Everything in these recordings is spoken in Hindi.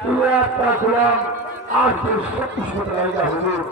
ये आपका गुलाम आज से सब कुछ बताएगा हुजूर।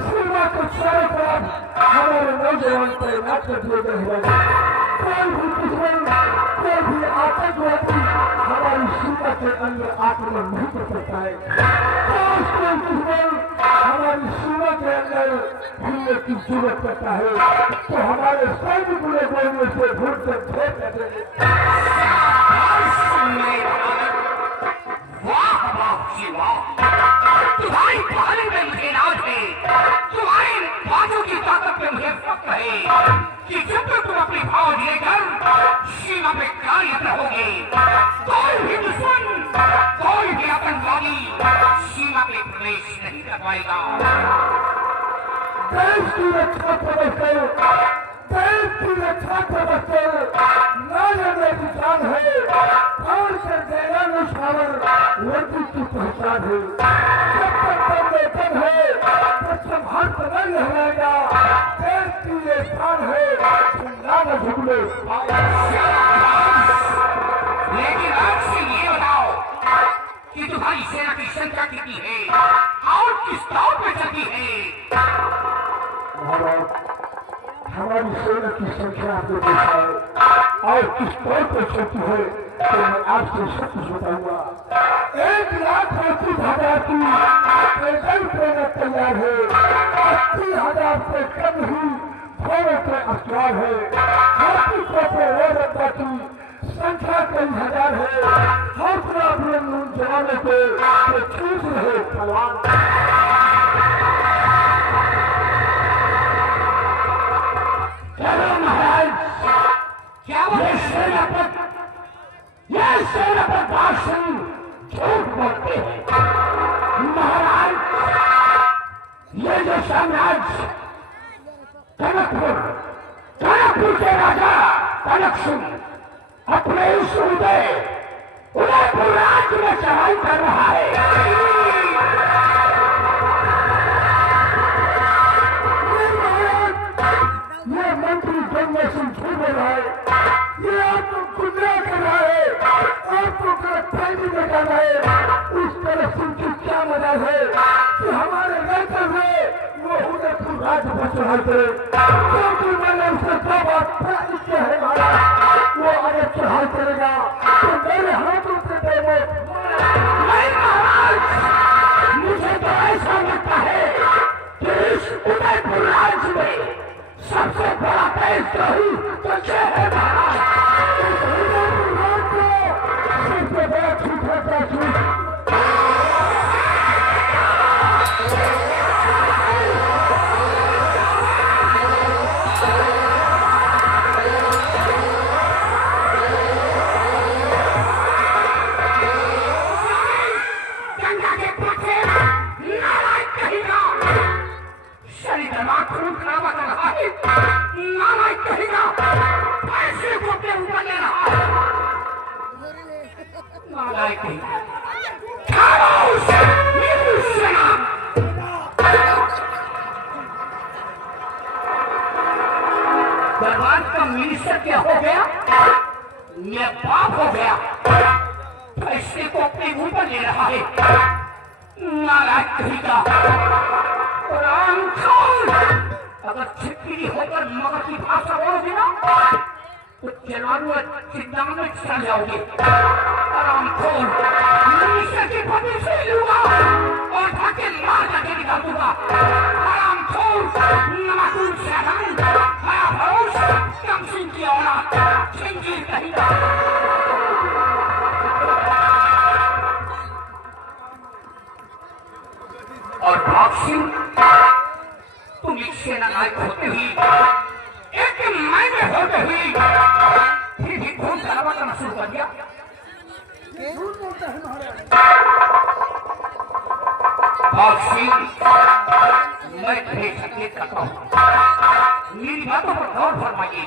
सीमा के चारों तरफ हमारे नौजवान तैनात कर दिए गए हैं। कोई भी दुश्मन, कोई भी आतंकवादी हमारी सीमा के अंदर आक्रमण नहीं कर सकता है। कोई दुश्मन हमारी सीमा के अंदर घूमने की जरूरत करता है तो हमारे सैनिक ने बोलने से भूल कर भेज देंगे। तुम्हारी बहाने में मुझे नाज है, तुम्हारी बाजू की ताकत में मुझे फख्र है कि जब तक तुम अपनी फौज लेकर सीमा पे कार्यरत रहोगे, कोई भी दुश्मन, कोई भी आतंकवादी सीमा पे प्रवेश नहीं कर पाएगा। देश की रक्षा कर देश की रक्षा कर नारे की जान है, और से देना निशावर वर्दी की पहचान है। जब तक दम वेतन है तब तक भारत नहीं रहेगा। देश की ये शान है, चिंता न झुकले। लेकिन आज से ये बताओ कि तुम्हारी सेना की संख्या कितनी है और किस तौर पर चलती है? हमारी सेना की संख्या आपको देखा है और किस तौर पर चलती है तो मैं आपसे सब कुछ बताऊंगा। 1,38,000 की पैदल सेना तैयार है, 80,000 से कम ही घोड़े के अस्त्रार है, हाथी की संख्या कई हजार है। हौसला अभिनंदन जवानों को चूज रहे सवाल। सेना पर भाषण झूठ बोलते हैं। महाराज, ये जो साम्राज्य कनकपुर के राजा कनक सिंह अपने इस उदयपुर राज्य में चढ़ाई कर रहा है। ये मंत्री जंगल सिंह झूठ बोल रहा है, ये आपको गुमराह कर रहा है, आपको गलतफहमी में डाला है। उस तरह सिंह की क्या मदद है कि हमारे नेता है वो उदयपुर राज्य पर चढ़ाई करे, क्योंकि मैंने उससे 2 बात किया है महाराज, वो अगर चढ़ाई करेगा तो मेरे हाथों से देवो। नहीं महाराज, मुझे तो ऐसा लगता है कि इस उदयपुर राज्य में सबसे बड़ा देशद्रोही तो ये है महाराज। सबसे बड़ा झूठ है झूठ। गंगा के पीछे नालायक कहेगा, शरीर दिमाग खून खराब कर रहा है, नालायक कहेगा, पैसे को अपने ऊपर ले रहा है, नालायक कहेगा। खामोश निर्दोषना। बर्बाद का मिनिस्टर क्या हो गया? मैं बाप हो गया फैसले को अपने मुंह पर ले रहा है। नालायक कहीं का रामखोर, अगर छिपकली होकर मगर की भाषा बोलोगे ना तो जलालू चिंता में चल जाओगे। रामखोर, मिनिस्टर की पत्नी से लूंगा और धक्के मार करके निकाल दूंगा। रामखोर, नमाकुल शैतान, हया भरोस, कमसिन की औलाद, खिंजीर कहीं का। और भाग सिंह, तुम एक सेना नायक होते हुए, एक मायने होते हुए, फिर भी खून खराबा करना शुरू कर दिया। भाग सिंह, मैं तुम्हें सचेत करता हूँ, मेरी बातों पर गौर फरमाइए।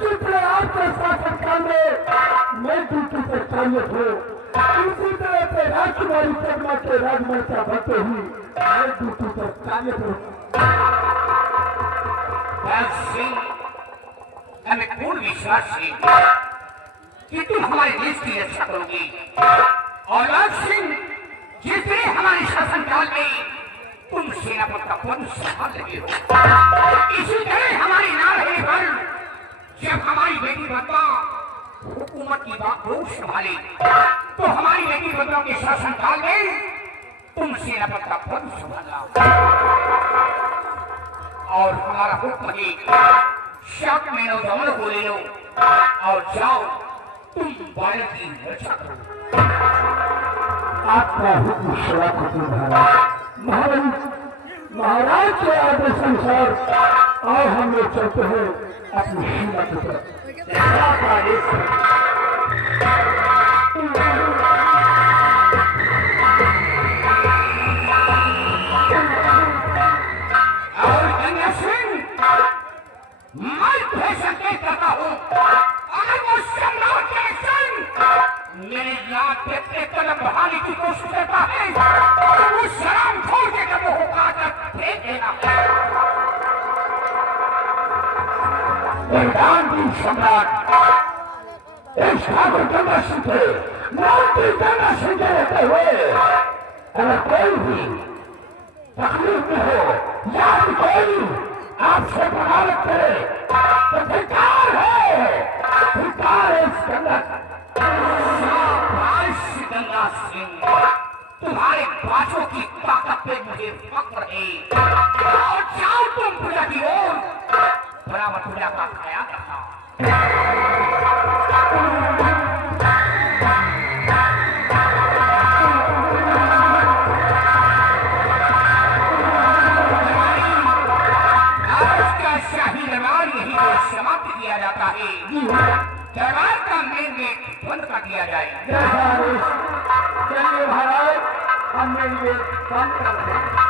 जितने आपके शासन काल में मैं ड्यूटी पर तैनात हूँ, इसी तरह से राजकुमारी शर्मा के राजमर्चा बनते हुए मैं ड्यूटी पर तैनात हूँ। हमें पूर्ण विश्वास है कि तुम हमारे देश की रक्षा करोगी। और राज सिंह, जितने हमारे शासनकाल में तुम सेनापति का पद संभाल रहे हो, इसी तरह हमारी ना रहने पर जब हमारी बेटी बदमा हुकूमत की बात रोक संभाले तो हमारी बेटी बदमा के शासनकाल में तुम सेनापति का पद संभालना। और हमारा हुक्म है, शक में नौजवानों को ले लो और जाओ तुम बालक की रक्षा करो। आपका हुक्म शराफत महाराज। महाराज के आदेश अनुसार और हम लोग चलते हैं अपनी सीमा की तरफ। आपका आदेश है। और गंगा सिंह, मैं फिर संकेत करता हूँ, अगर वो सम्राट के संग मेरी लात पे एक कदम बढ़ाने की कोशिश करता है तो वो शराब छोड़ के कदमों को काटकर फेंक देना। बलराम जी सम्राट इस ठाकुर गंगा सिंह के मूर्ति गंगा सिंह के रहते हुए अगर कोई भी तकलीफ में हो या कोई आपसे बगावत करे तो धिक्कार है इस गंगा गंगा सिंह, तुम्हारे बाजों की ताकत पे मुझे फक्र है। और जाओ तुम पूजा की ओर, बराबर पूजा का ख्याल रखना। आज का शाही दरबार यही समाप्त किया जाता है। दरबार का मेन गेट बंद कर दिया जाए। चलिए महाराज, हम ये काम कर रहे हैं।